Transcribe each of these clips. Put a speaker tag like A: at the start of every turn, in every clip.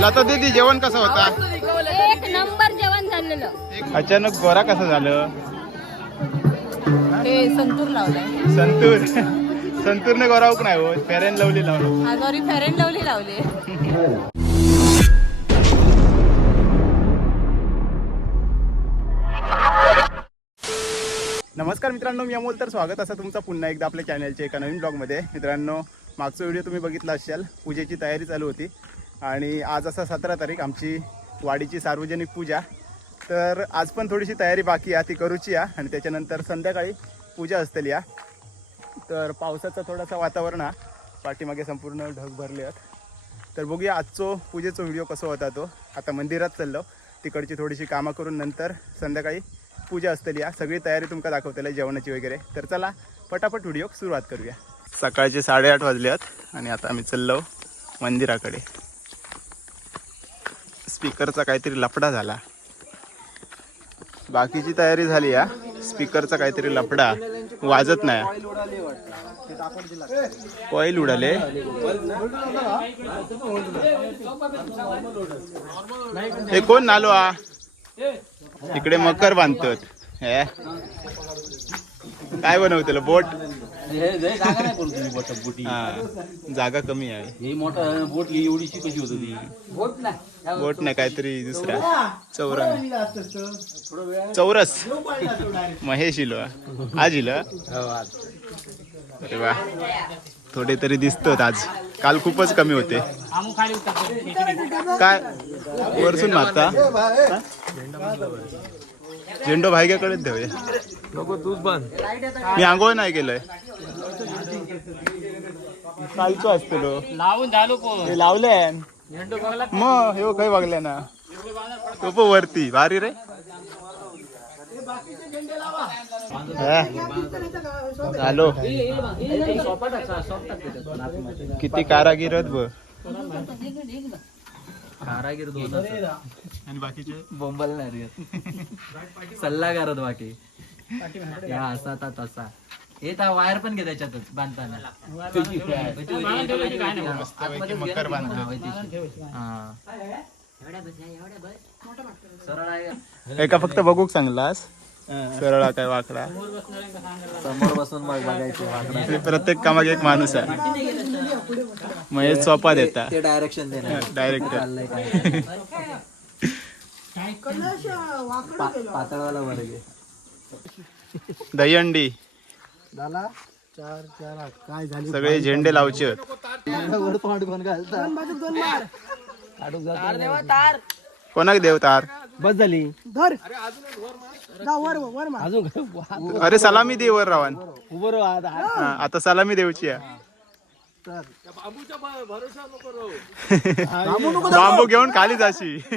A: लता दीदी जेवण कसं होता?
B: एक नंबर जेवण झालेलं.
A: अचानक गोरा कसं झालं?
C: ते संतूर लावलंय.
A: संतूर. संतूरने गोराऊक नाही होत फेरेन लवली लावलं.
C: आजोरी फेरेन लवली लावली.
A: नमस्कार मित्रांनो मी अमोल. तर स्वागत. असं तुमचं पुन्हा एकदा आपल्या चॅनलच्या एका नवीन ब्लॉगमध्ये मित्रांनो मागचा व्हिडिओ तुम्ही बघितला असाल. पूजेची तयारी चालू होती. आणि आज असा सतरा तारीख आमची वाडीची सार्वजनिक पूजा. तर आज पण थोडीशी तयारी बाकी आहे ती करूची आहे आणि त्याच्यानंतर संध्याकाळी पूजा असतली या. तर पावसाचं थोडासा वातावरण हा पाठीमागे संपूर्ण ढग भरले आहेत. तर बघूया आजचो पूजेचा व्हिडिओ कसो होता तो. आता मंदिरात चाललो. तिकडची थोडीशी कामं करून नंतर संध्याकाळी पूजा असतली या. सगळी तयारी तुमका दाखवतेला जेवणाची वगैरे. तर चला पटापट व्हिडिओ सुरुवात करूया. सकाळचे साडेआठ वाजले आहेत आणि आता आम्ही चाललो मंदिराकडे. स्पीकरचा काहीतरी लफडा झाला. बाकीची तयारी झाली या. स्पीकरचा काहीतरी लपडा वाजत नाही. कॉईल उडाले. हे कोण नालो आ इकडे मकर बांधतात. हे. काय बनवतेल? बोट?
D: हे हे जागा नाही करू तुम्ही बोट बोटी?
A: हा. जागा कमी आहे.
D: ही मोठा बोट ही एवढीशी कशी होत ती? बोट नाही.
A: बोट नाही काहीतरी दुसरा. चौरा चौरस. महेश इलो. आज इलो? अरे वा. थोडे तरी दिसतात आज. काल खूपच कमी होते. काय? वरसून मागता झेंडो भाग्याकडेच देऊया मी आंघोळ नाही केलंय. कालचो असतो
D: लावून झालो
A: हे लावलंय. मग हे काय बघल्या ना. तो पण वरती. भारी रे. हा. झालो. किती कारागीर आहेत ब
D: कारागीर दोन
A: आणि बाकीचे?
D: बोंबल नाही रे. सल्लागारत बाकी. या असा ता तसा. हे तर वायर पण घे त्याच्यातच बांधताना. हा. सरळ आहे.
A: एका फक्त बघूक सांगलास. सरळा काय वाकडा?
D: समोर बसून मग बघायचं.
A: म्हणजे प्रत्येक कामाक एक माणूस आहे. महेश सोपा देता.
D: ते डायरेक्शन देणार.
A: डायरेक्टर
D: पातळवाला वर्ग
A: दहीहंडी.
D: झाला चार चार काय झाली?
A: सगळे झेंडे लावचे आहेत.
D: वर तोंड कोण घालतात अडूक जातो.
A: कोणाक देव तार
D: बस झाली अजून
A: अरे सलामी दे वर रावण
D: उभं राहा आता.
A: हा, आता सलामी देऊची आहे. बांबू घेऊन खाली जाशी.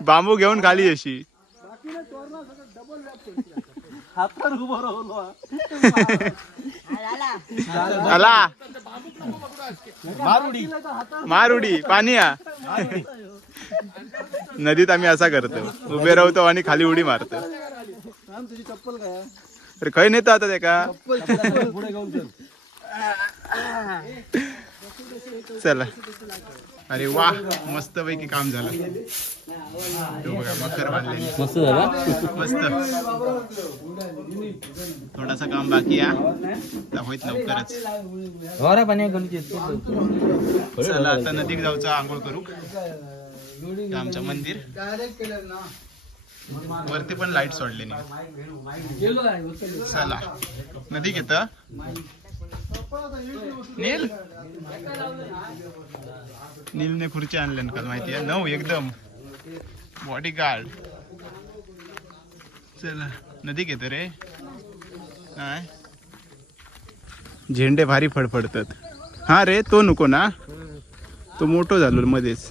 A: बांबू घेऊन खाली येशी.
D: हातावर उभं राहलो
A: आला. मारुडी. पाणी आ नदीत आम्ही असा करतो. उभे राहतो आणि खाली उडी मारतो. अरे खय नेतो आता ते का? चला. अरे वा मस्त पैकी काम झालं. तो बघा मकर बांधले
D: मस्त झाला?
A: मस्त. थोडासा काम बाकी आहे. होईत लवकरच. चला आता नदीक जाऊचा आंघोळ करू. आमचं मंदिर. वरती पण लाइट सोडले नाही. चला. नदी घेत नील? नीलने खुर्ची आणल्या का माहिती आहे? नऊ एकदम. बॉडी गार्ड चला नदी घेत रे. काय? झेंडे भारी फडफडतात. हा रे तो नको ना. तो मोठो झालो मध्येच.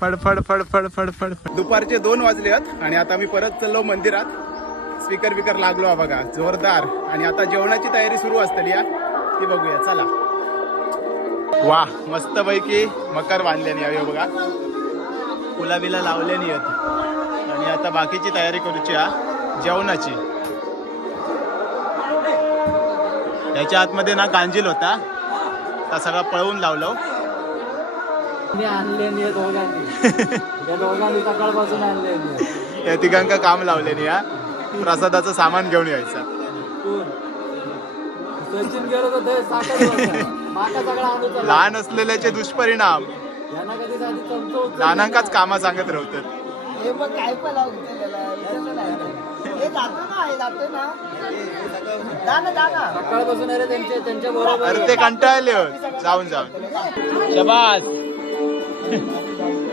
A: फड फड फड फड फड फड फड. दुपारचे दोन वाजले आहेत आणि आता मी परत चाललो मंदिरात. स्पीकर बिकर लागलो हा बघा जोरदार. आणि आता जेवणाची तयारी सुरू असतली या ती बघूया चला. वा मस्त पैकी मकर बांधल्याने यावी बघा. फुला बिला लावल्यानी आहेत आणि आता बाकीची तयारी करूची हा जेवणाची. याच्या आतमध्ये ना कांजील होता. हा सगळा पळवून लावलो.
D: नाही नाही
A: या तिघांका काम लावले नाही हा प्रसादाचं सामान घेऊन यायचं. लहान असलेल्याचे दुष्परिणाम. लहानांकाच कामा सांगत राहतात.
C: हे. हे हे
D: सकाळपासून अरे
A: ते कंटाळले जाऊन जाऊन. शबास.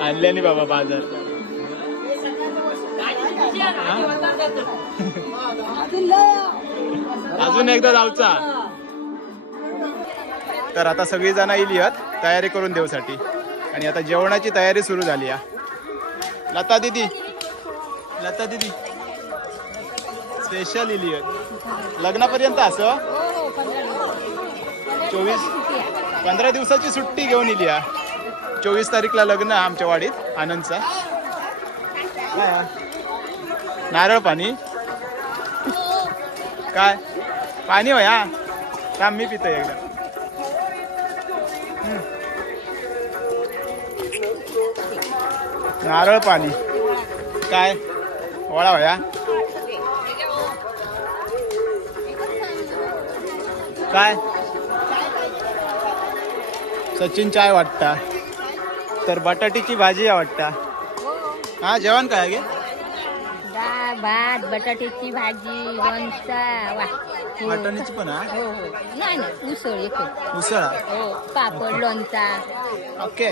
A: आणले नाही बाबा बाजार. अजून एकदा जाऊचा. तर आता सगळी जण येईल तयारी करून देऊसाठी. आणि आता जेवणाची तयारी सुरू झाली आहे लता दिदी. लता दिदी. स्पेशल इली लग्नापर्यंत असं? चोवीस पंधरा दिवसाची सुट्टी घेऊन इली चोवीस तारीखला लग्न आमच्या वाडीत आनंदचा. हा? नारळ पाणी. काय? पाणी होय? हा मी पितो एकदा. नारळ पाणी. काय? वळा होया? काय? सचिन चाय वाटता. तर बटाटीची भाजी आवडता. वाटता हा जेवण काय गे?
B: भात बटाट्याची भाजी लोणचा वा. हो.
A: वाटाण्याची पण हा?
B: हो हो. नाही नाही. उसळ येते.
A: उसळा?
B: हो. पापड लोणचा.
A: ओके.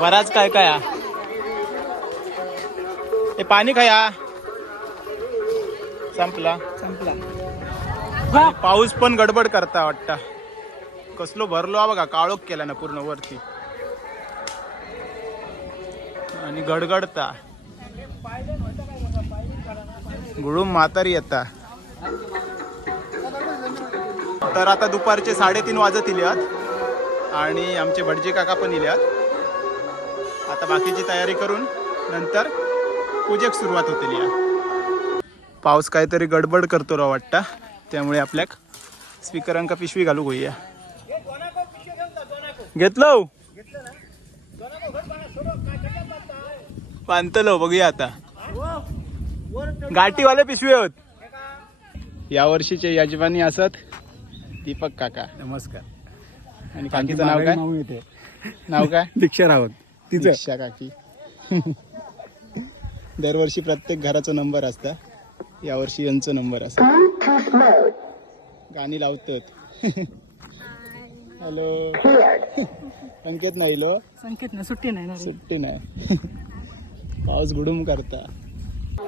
A: बराच काय काय हा? हे पाणी काय हा संपला. संपला पाऊस पण गडबड करता वाटता. कसलो भरलो हा बघा काळोख केला ना पूर्ण वरती. आणि गडगडता. गुळूम म्हातारी येता तर आता दुपारचे साडेतीन वाजत इल्यात आणि आमचे भटजी काका पण इल्यात. आता बाकीची तयारी करून नंतर पूजेक सुरुवात होतील या पाऊस काहीतरी गडबड करतो राव वाटता. त्यामुळे आपल्याक स्पीकरांका पिशवी घालू घेऊया घेतलो बांधतलो बघूया आता. गाठीवाले पिशवी होत या वर्षीचे यजमानी असत दीपक काका.
E: नमस्कार.
A: आणि काकीचं नाव काय? नाव काय?
E: दीक्षा रावत. तिचं.
A: दीक्षा काकी. दरवर्षी प्रत्येक घराचा नंबर असता. यावर्षी यांचा नंबर असता. गाणी लावतात. हॅलो. संकेत नाही लो.
C: संकेत ना सुट्टी नाही ना
A: सुट्टी नाही. पाऊस गुडूम करता.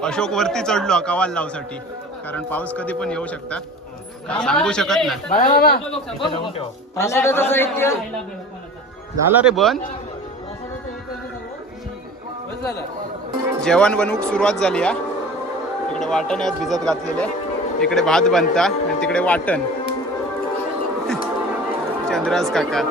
A: अशोक वरती चढलो कवाल लावसाठी. कारण पाऊस कधी पण येऊ शकता. सांगू शकत नाही. झाला रे बंद? जेवण बनवूक सुरुवात झाली हा. इकडे वाटण आहेत भिजत घातलेले. इकडे भात बनता आणि तिकडे वाटण. चंद्रास काका.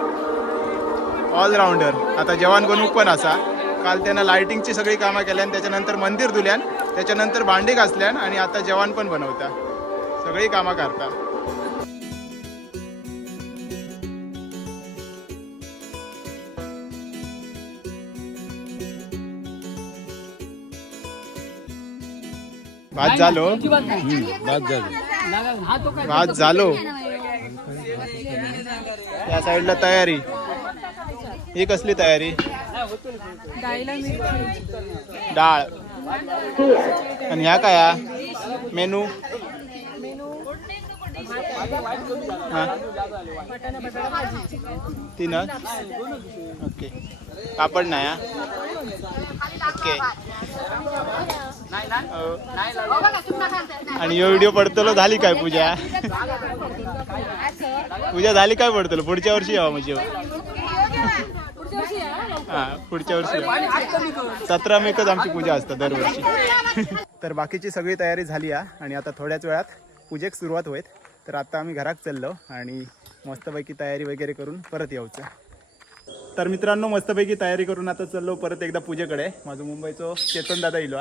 A: ऑलराऊंडर आता जेवण बनवूक पण असा. काल त्यानं लाइटिंगची सगळी कामं केल्यान त्याच्यानंतर मंदिर धुल्यान त्याच्यानंतर भांडी घासल्यान आणि आता जेवण पण बनवता. सगळी कामं करता. भात झालो. भात झालो. या साईडला तयारी. ही कसली तयारी? डाळ. आणि ह्या काय मेनू? हा? तीनच ओके. पापड नाही ओके. आणि यो व्हिडिओ पडतलो झाली काय पूजा? पूजा झाली काय पडतलो? पुढच्या वर्षी यावा म्हणजे. हा पुढच्या वर्षी. सतरा मेकच आमची पूजा असतात दरवर्षी. तर बाकीची सगळी तयारी झाली आहे आणि आता थोड्याच वेळात पूजेक सुरुवात होईल. तर आता आम्ही घरात चाललो आणि मस्तपैकी तयारी वगैरे करून परत यायचं. तर मित्रांनो मस्तपैकी तयारी करून आता चाललो परत एकदा पूजेकडे. माझं मुंबईचं चेतन दादा इलो.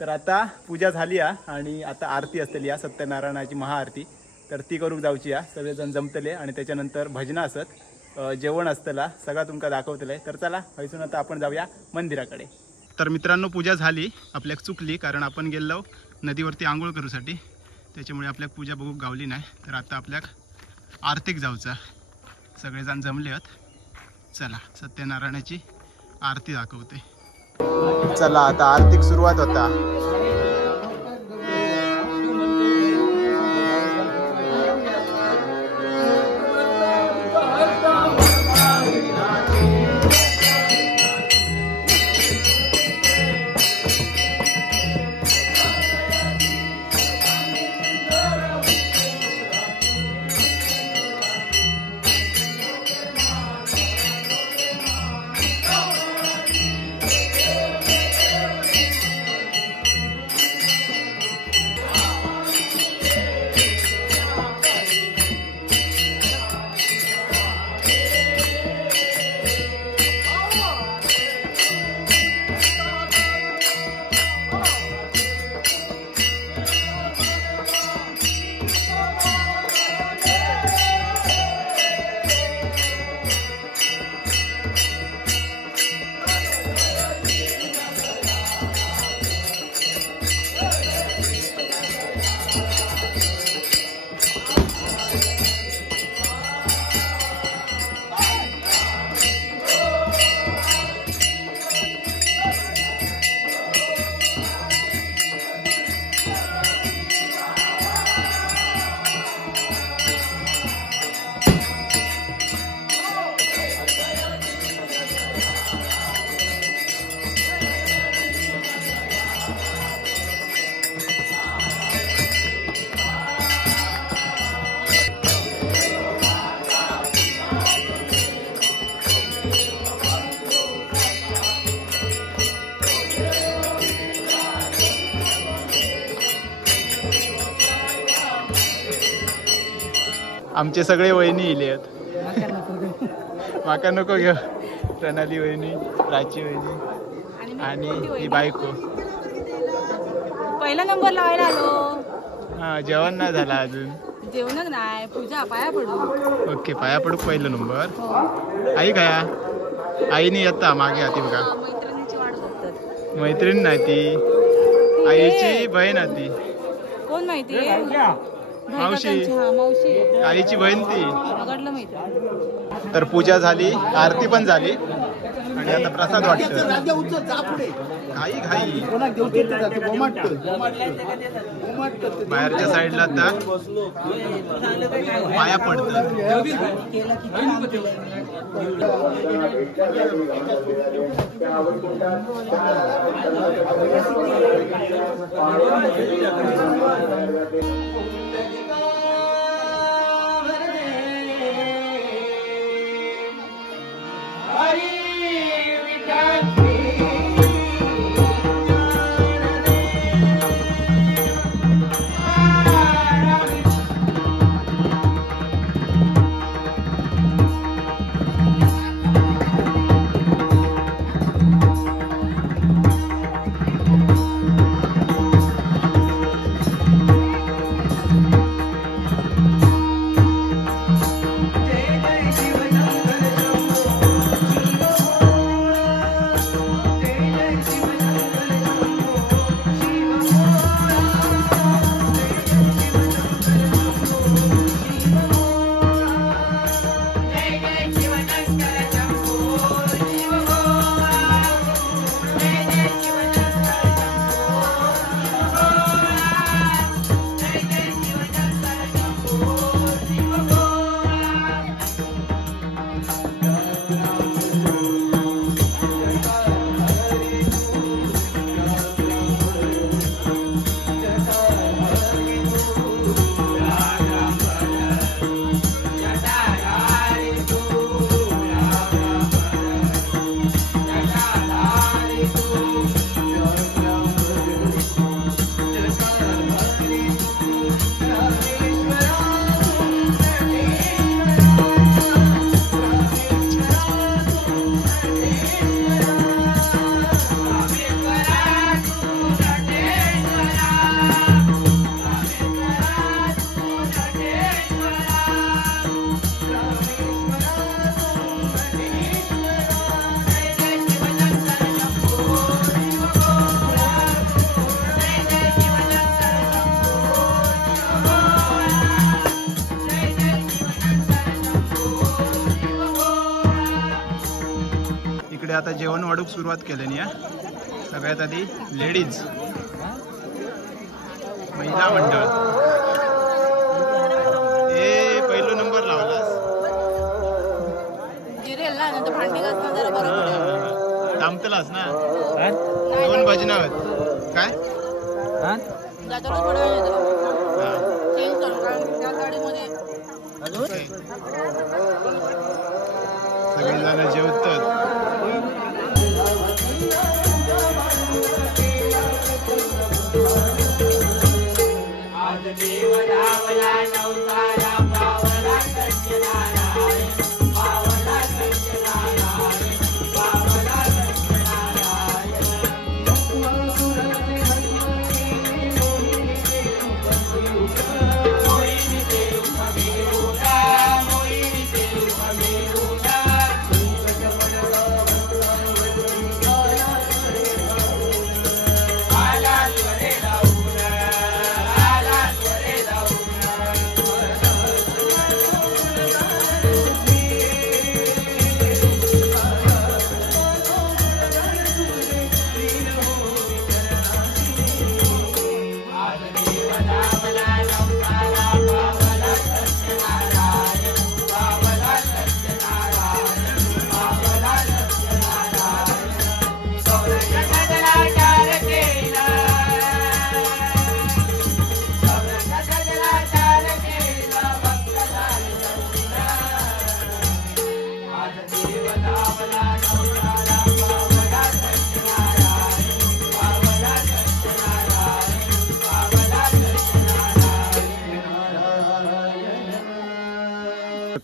A: तर आता पूजा झाली आहे आणि आता आरती असलेली या सत्यनारायणाची महाआरती. तर ती करूक जावची या सगळेजण जमतले आणि त्याच्यानंतर भजनं असत. जेवण असतला सगळा तुमका दाखवतले तर चला हयसून आता आपण जाऊया मंदिराकडे. तर मित्रांनो पूजा झाली. आपल्याक चुकली कारण आपण गेलो नदीवरती आंघोळ करूसाठी. त्याच्यामुळे आपल्याक पूजा बघूक गावली नाही. तर आता आपल्याक आरतीक जाऊचा. सगळेजण जमले आहेत चला सत्यनारायणाची आरती दाखवते. चला आता आर्थिक सुरुवात होता. आमचे सगळे वहिनी इले आहेत. माका नको घेऊ. प्रणाली वहिनी प्राची वहिनी आणि ही बायको.
E: पहिला नंबर लावायला आलो.
A: हा जेवण नाही झाला अजून.
E: जेवणच नाही. पूजा पाया पडू.
A: ओके पाया पडू पहिलं नंबर. आई काय? आईने येता मागे आती बघा. मैत्रीण नाही ती. आईची बहीण आहे ती
E: कोण माहिती?
A: मावशी. आईची काळीची बहीण ती. तर पूजा झाली आरती पण झाली. आणि आता प्रसाद वाटतो घाई घाई. बाहेरच्या साईडला आता पाया पडतात वाढूक सुरुवात केली या सगळ्यात आधी लेडीज. महिला मंडळ. ए पहिलो नंबर लावलास. थांबतलास ना दोन भजन काय?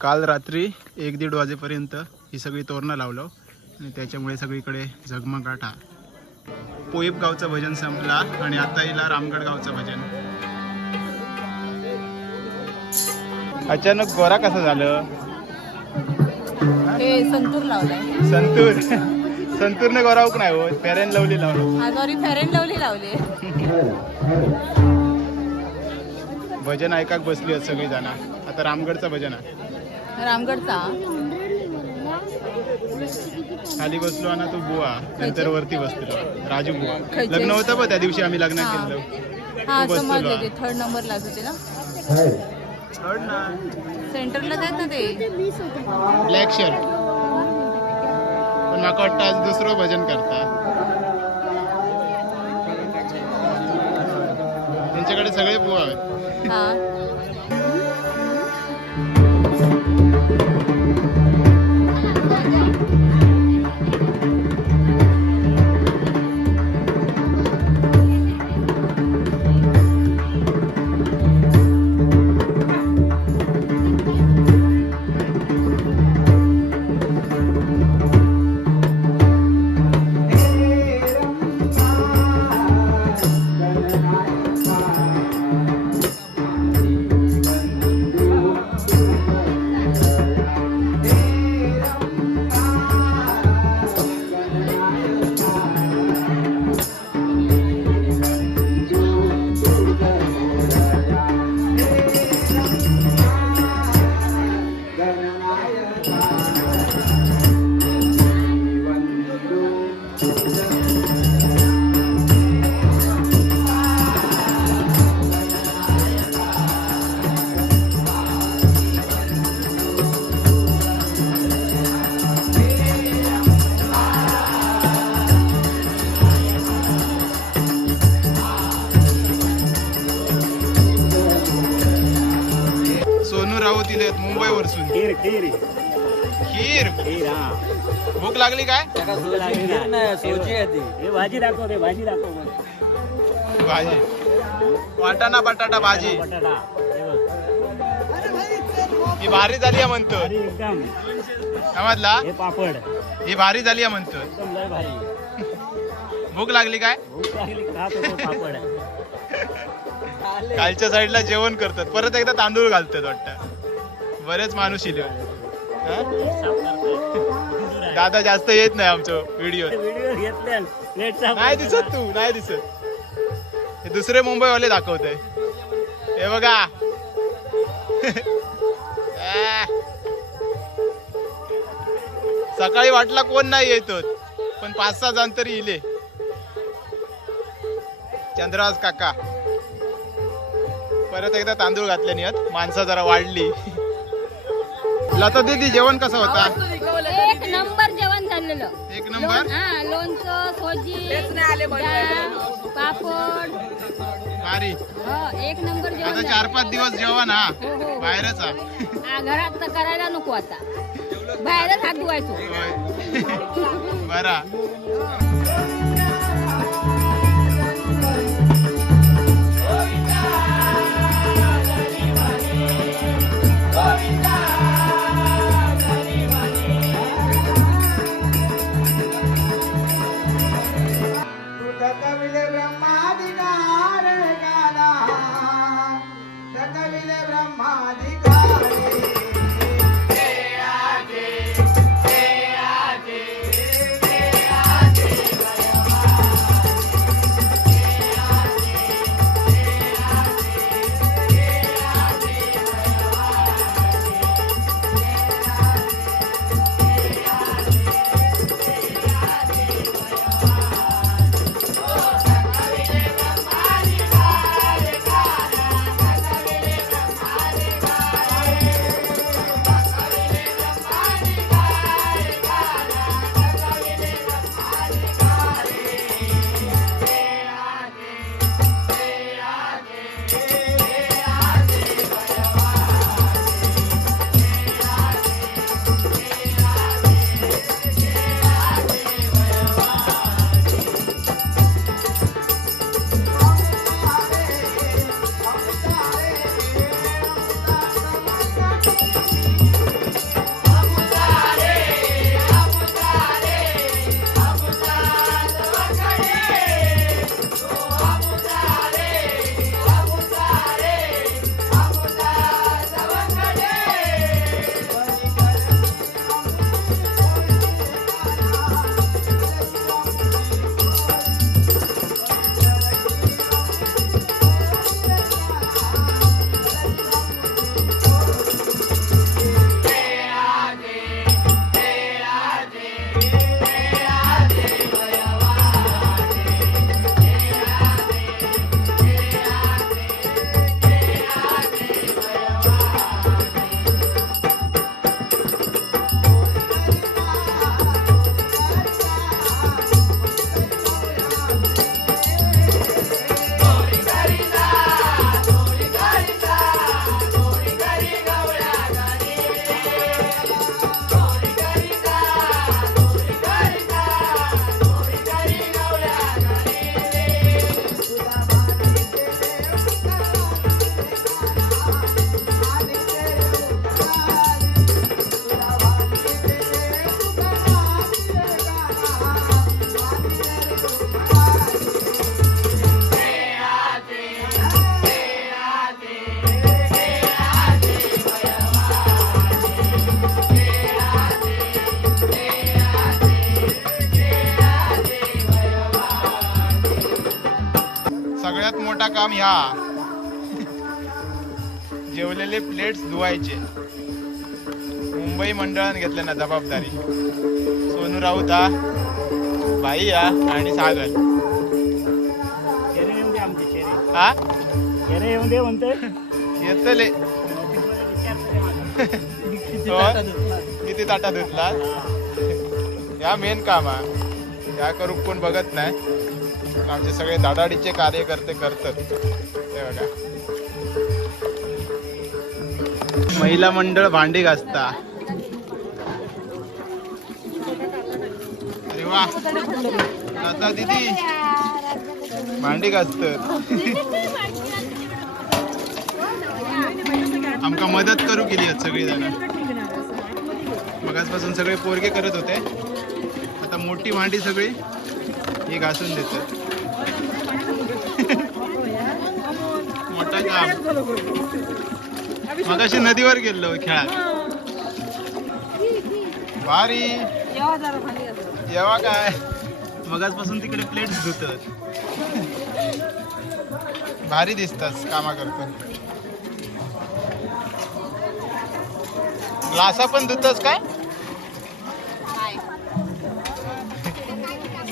A: काल रात्री एक दीड वाजेपर्यंत ही सगळी तोरणं लावलं आणि त्याच्यामुळे सगळीकडे झगमगाट हा. पोईप गावचं भजन संपला आणि आता हिला रामगड गावचं भजन. अचानक गोरा कसं झालं?
E: संतूर लावलाय.
A: संतूर. संतूरने गोराऊक नाही होत फेरेन लवली लावलं.
E: फेरेन लावली लावली.
A: भजन ऐकाक बसली आहेत सगळी जण आता रामगडचं भजन आहे.
E: रामगडचा.
A: खाली बसलो आणि तो बुवा नंतर वरती बसलो राजू बुवा? लग्न होतं बघ त्या दिवशी आम्ही लग्न. केलं.
E: हा समजले. ते थर्ड नंबर लागते ना?
A: थर्ड ना?
E: सेंटरला जात ना ते?
A: ब्लॅक शर्ट पण म्हाका वाटतं आज दुसरं भजन करता. त्यांच्याकडे सगळे बुवा आहेत.
E: हा
A: सोनू
F: भाजी दाखव रे भाजी दाखव
A: भाजी. वाटाणा बटाटा भाजी.
F: बटाटा. हे
A: भारी झाली आहे म्हणतो
F: एकदम.
A: समजला?
F: हे पापड.
A: ही भारी झाली आहे म्हणतो
F: एकदम लय भारी.
A: भूक लागली काय?
F: भूक लागली खात होतो पापड.
A: कालच्या साईडला जेवण करतात. परत एकदा तांदूळ घालतात वाटतं. बरेच माणूस इले. दादा जास्त येत नाही आमचं व्हिडिओ नाही दिसत तू नाही दिसत. हे दुसरे मुंबईवाले दाखवते हे बघा. आ. सकाळी वाटला कोण नाही येतो
C: पण पाच सहा जण तरी इले. चंद्रराज काका. परत एकदा तांदूळ घातल्याने माणसं जरा वाढली. लता दीदी जेवण कसं होता?
B: एक नंबर जेवण झालेलं.
C: एक नंबर?
B: हा लोणचं सोजी डाळ, पापड.
C: भारी.
B: हो एक नंबर जेवण
C: आता
B: झालं.
C: चार पाच दिवस जेवण हा.
B: हो, हो.
C: बाहेरच हा
B: हा, घरात तर करायला नको आता. बाहेरच हात धुवायचो.
C: बरा. ह्या जेवलेले प्लेट्स धुवायचे. मुंबई मंडळाने घेतले ना जबाबदारी. सोनू राऊत हा भाई हा आणि सागर.
F: येऊन दे
C: हा
F: येऊन म्हणतोय.
C: येतले.
F: किती
C: हो. किती ताटा धुतला या मेन काम आहे या करू कोण बघत नाही. आमचे सगळे दादाडीचे कार्यकर्ते करतात. ते बघा. महिला मंडळ भांडी घासता. अरे वा. आता दिदी. भांडी घासतात. आमका मदत करू केली आहेत सगळी जण मगाचपासून सगळे पोरगे करत होते. आता मोठी भांडी सगळी ही घासून देतात. काम मगाशी नदीवर गेलो खेळात. भारी. जेव्हा काय? मगाचपासून तिकडे प्लेट्स धुतात. भारी दिसतात कामा करतो ग्लासा पण धुतस काय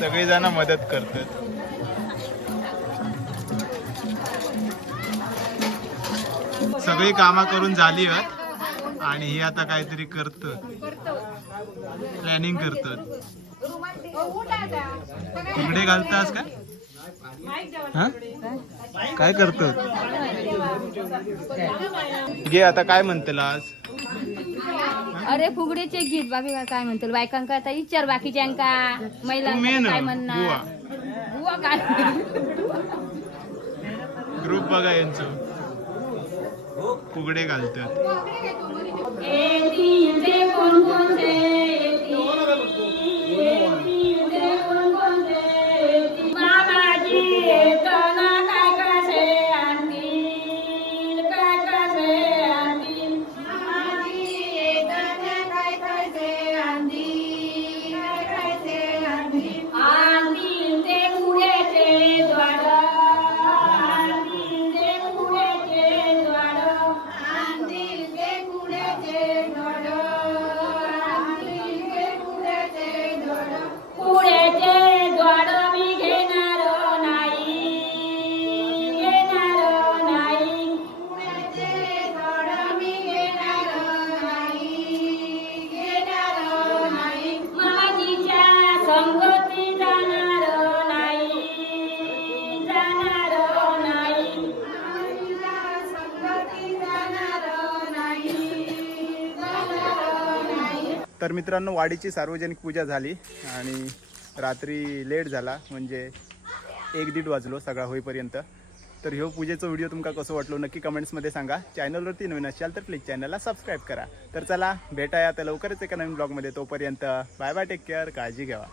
A: सगळेजण मदत करतात. सगळी कामं करून झाली आहेत. आणि ही आता काहीतरी करतात प्लॅनिंग करतात तिकडे घालतास का हा? काय करतात घे आता काय म्हणतेला आज?
B: अरे फुगडीचे गीत बाकी काय काय म्हणतो बायकांका आता विचार बाकीच्यांका महिलांका
A: मेन
B: काय म्हणणार? बुवा. काय?
A: ग्रुप बघा यांचं. फुगडे घालतात.
B: मामाजी
A: तर मित्रांनो वाडीची सार्वजनिक पूजा झाली आणि रात्री लेट झाला म्हणजे एक दीड वाजलो सगळा होईपर्यंत. तर ह्यो पूजेचा व्हिडिओ तुमका कसं वाटलो नक्की कमेंट्समध्ये सांगा. चॅनलवरती नवीन असाल तर प्लीज चॅनलला सबस्क्राईब करा. तर चला भेटाया आता लवकरच एका नवीन ब्लॉगमध्ये तोपर्यंत बाय बाय टेक केअर काळजी घ्यावा.